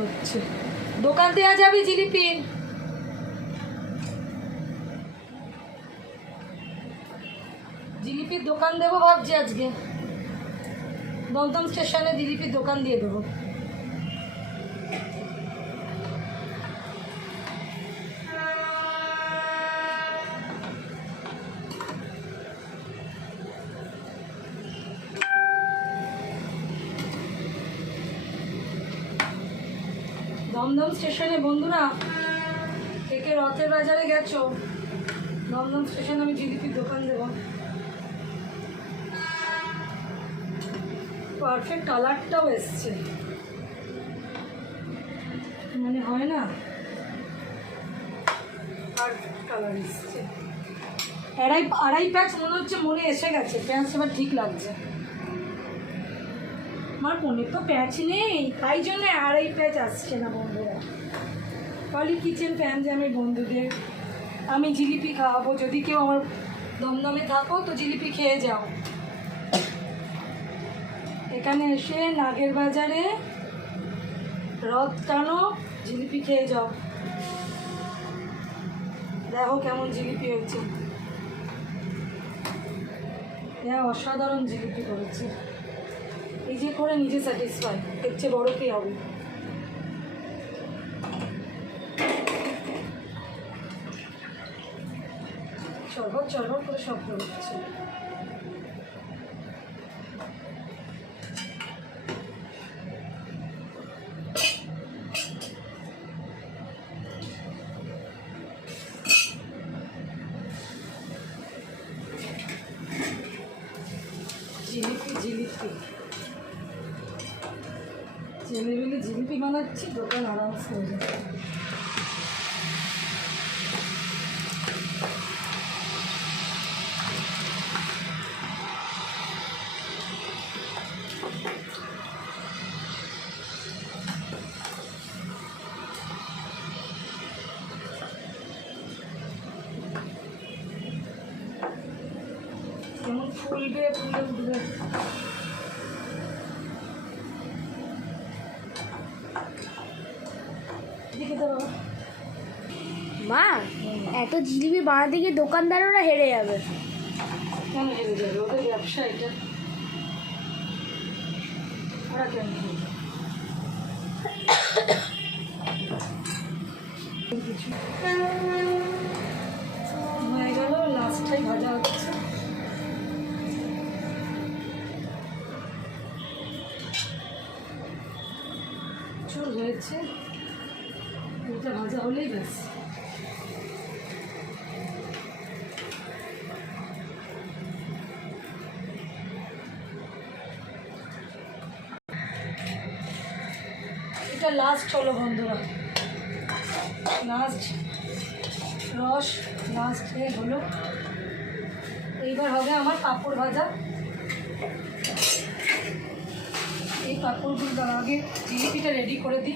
হচ্ছে দোকান দেওয়া যাবে জিলিপির। জিলিপির দোকান দেবো ভাবছি আজকে দমদম স্টেশনে জিলিপির দোকান দিয়ে দেবো। দমদম স্টেশনে বন্ধুরা কে কে রথের বাজারে গেছো, দমদম স্টেশনে আমি জিলিপির দোকান দেবো। পারফেক্ট কালারটাও এসছে, মানে হয় না পারফেক্ট কালার এসছে। আড়াই প্যাচ মনে হচ্ছে মনে এসে গেছে, প্যাঁচ এবার ঠিক লাগছে। আমার মনে তো প্যাচ নেই, তাই জন্য আড়াই প্যাচ আসছে না বন্ধুরা। পলি কিচেন ফ্যামিলি বন্ধুদের আমি জিলিপি খাওয়াবো, যদি কেউ আমার দমদমে থাকো তো জিলিপি খেয়ে যাও। এখানে এসে নাগের বাজারে রথ টানো, জিলিপি খেয়ে যাও। দেখো কেমন জিলিপি হয়েছে, হ্যাঁ অসাধারণ জিলিপি করেছে। এই যে করে নিজে স্যাটিসফাই, এর চেয়ে বড় কি হবে। চরবর চরবর করে শব্দ হচ্ছে। জিলিপি জিলিপি জেলে জিলিপি বানাচ্ছি, দোকান আরামসে হয়ে যাবে। যেমন ফুলবে ফুলে উঠবে। মা এত জিলিপি বানাতে গিয়ে দোকানদাররা হেরে যাবে। কেন হেরে যাবে, ওদের ব্যবসা এটা, ওরা কেন কিছু হয়ে গেল, লাস্টটাই ভাজা হচ্ছে। চুল হয়েছে, এটা ভাজা হলেই ব্যাস। এটা লাস্ট হলো বন্ধুরা, লাস্ট রস, লাস্ট হলো। এইবার হবে আমার পাঁপড় ভাজা। এই পাঁপড়গুলো আগে জিলিপিটা রেডি করে দিই।